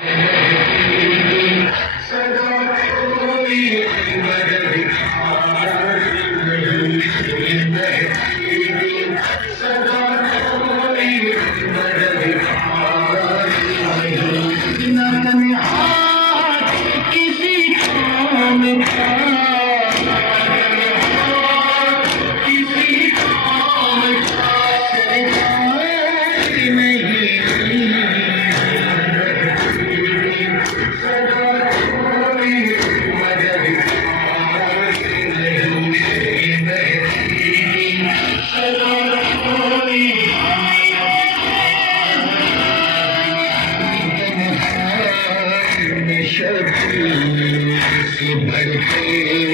Thank you. में शक्ति से भरते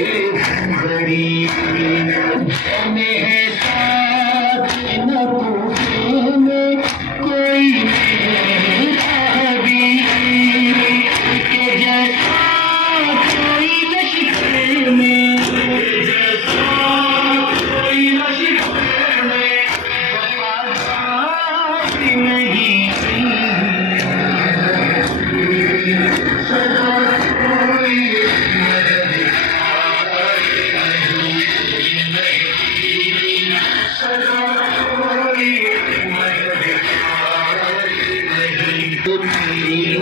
tịch diệu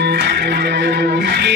Thank you.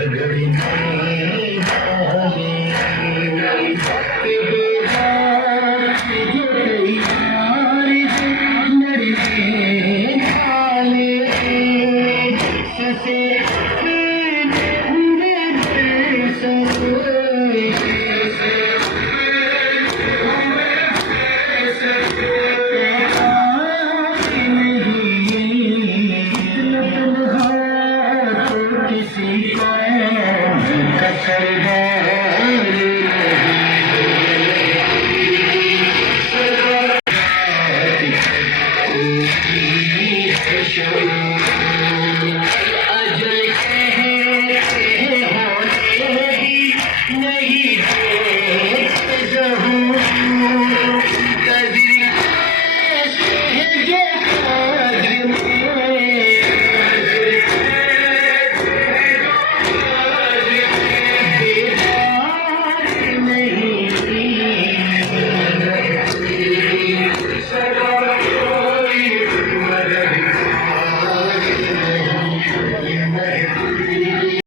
Hallelujah. Today